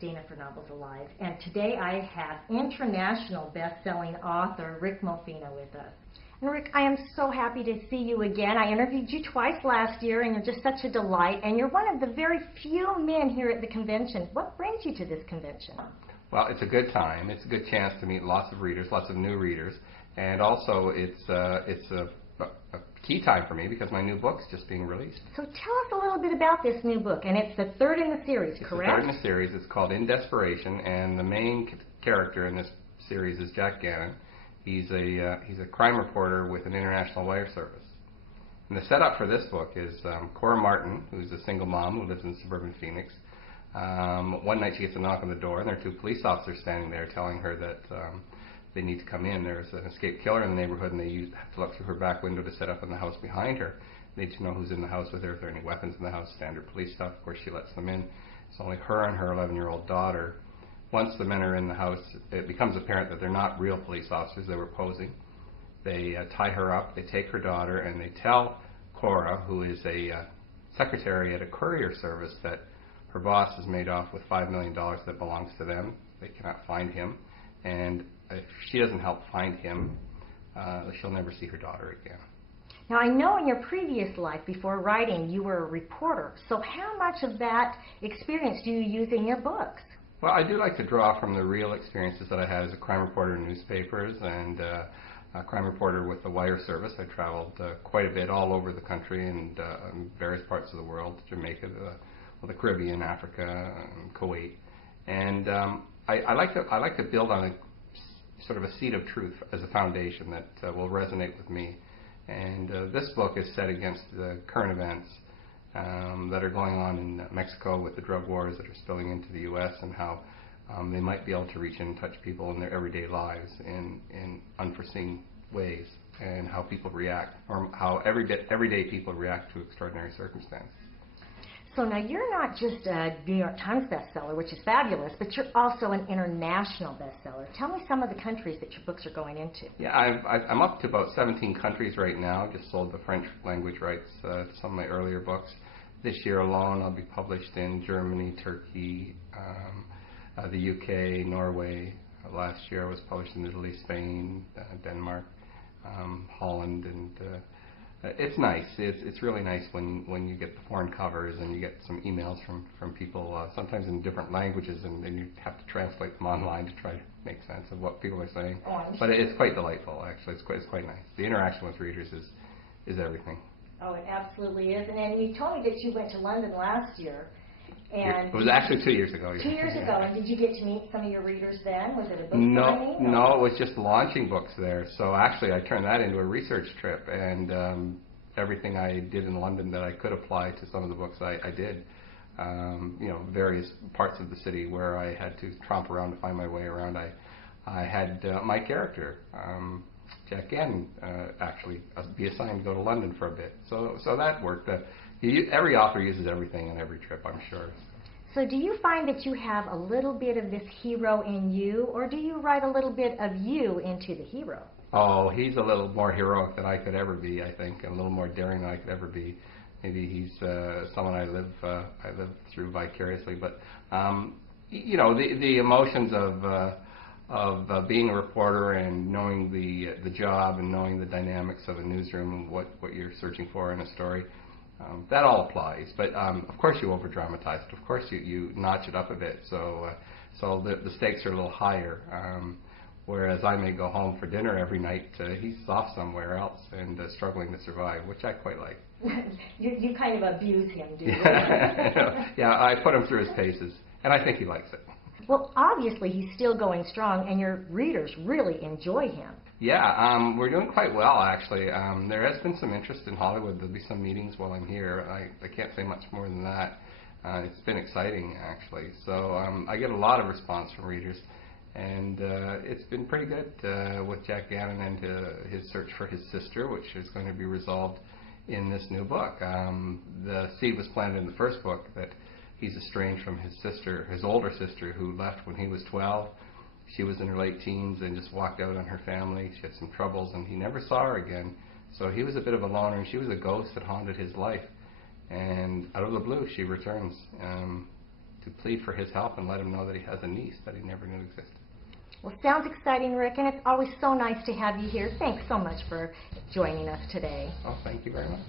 Christina for Novels Alive, and today I have international best-selling author Rick Mofina with us. And Rick, I am so happy to see you again. I interviewed you twice last year, and you're just such a delight, and you're one of the very few men here at the convention. What brings you to this convention? Well, it's a good time. It's a good chance to meet lots of readers, lots of new readers, and also it's a key time for me because my new book's just being released. So tell us a little bit about this new book, and it's the third in the series, correct? It's the third in the series. It's called In Desperation, and the main character in this series is Jack Gannon. He's a crime reporter with an international wire service. And the setup for this book is Cora Martin, who's a single mom who lives in suburban Phoenix. One night she gets a knock on the door, and there are two police officers standing there telling her that they need to come in. There's an escaped killer in the neighborhood, and they have to look through her back window to set up in the house behind her. They need to know who's in the house with her, if there are any weapons in the house, standard police stuff. Of course, she lets them in. It's only her and her 11-year-old daughter. Once the men are in the house, it becomes apparent that they're not real police officers. They were posing. They tie her up, they take her daughter, and they tell Cora, who is a secretary at a courier service, that her boss has made off with $5 million that belongs to them. They cannot find him. And if she doesn't help find him, she'll never see her daughter again. Now, I know in your previous life, before writing, you were a reporter. So how much of that experience do you use in your books? Well, I do like to draw from the real experiences that I had as a crime reporter in newspapers and a crime reporter with the wire service. I traveled quite a bit all over the country and in various parts of the world, Jamaica, the Caribbean, Africa, Kuwait. And I like to build on a sort of a seed of truth as a foundation that will resonate with me. And this book is set against the current events that are going on in Mexico with the drug wars that are spilling into the U.S. and how they might be able to reach and touch people in their everyday lives in unforeseen ways, and how people react, or how everyday people react to extraordinary circumstances. So now you're not just a New York Times bestseller, which is fabulous, but you're also an international bestseller. Tell me some of the countries that your books are going into. Yeah, I'm up to about 17 countries right now. Just sold the French language rights to some of my earlier books. This year alone, I'll be published in Germany, Turkey, the UK, Norway. Last year, I was published in Italy, Spain, Denmark, Holland, and it's nice. It's really nice when you get the foreign covers and you get some emails from people, sometimes in different languages, and then you have to translate them online to try to make sense of what people are saying. But it's quite delightful, actually. It's quite nice. The interaction with readers is everything. Oh, it absolutely is. And you told me that you went to London last year. And it was actually 2 years ago. 2 years ago, and did you get to meet some of your readers then? Was it a book signing? No, it was just launching books there. So actually, I turned that into a research trip, and everything I did in London that I could apply to some of the books I did. Various parts of the city where I had to tromp around to find my way around. I had my character, Jack Gannon, actually be assigned to go to London for a bit. So that worked. Every author uses everything on every trip, I'm sure. So do you find that you have a little bit of this hero in you, or do you write a little bit of you into the hero? Oh, he's a little more heroic than I could ever be, I think, and a little more daring than I could ever be. Maybe he's someone I live through vicariously. But the emotions of being a reporter and knowing the job and knowing the dynamics of a newsroom and what you're searching for in a story. That all applies, but of course you over-dramatize it. Of course you notch it up a bit, so the stakes are a little higher. Whereas I may go home for dinner every night, he's off somewhere else and struggling to survive, which I quite like. You kind of abuse him, do you? Yeah, I put him through his paces, and I think he likes it. Well, obviously he's still going strong, and your readers really enjoy him. Yeah, we're doing quite well, actually. There has been some interest in Hollywood. There'll be some meetings while I'm here. I can't say much more than that. It's been exciting, actually. So I get a lot of response from readers, and it's been pretty good with Jack Gannon and his search for his sister, which is going to be resolved in this new book. The seed was planted in the first book that he's estranged from his sister, his older sister, who left when he was 12. She was in her late teens and just walked out on her family. She had some troubles, and he never saw her again. So he was a bit of a loner, and she was a ghost that haunted his life. And out of the blue, she returns. plead for his help and let him know that he has a niece that he never knew existed. Well, sounds exciting, Rick, and it's always so nice to have you here. Thanks so much for joining us today. Oh, thank you very much.